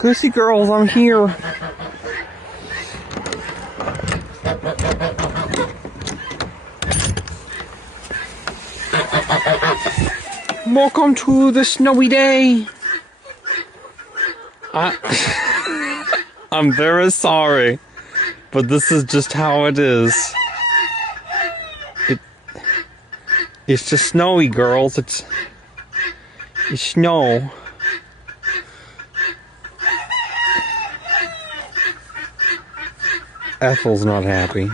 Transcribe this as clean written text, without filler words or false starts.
Gracie girls, I'm here. Welcome to the snowy day. I'm very sorry, but this is just how it is. It's just snowy, girls. It's snow. Ethel's not happy.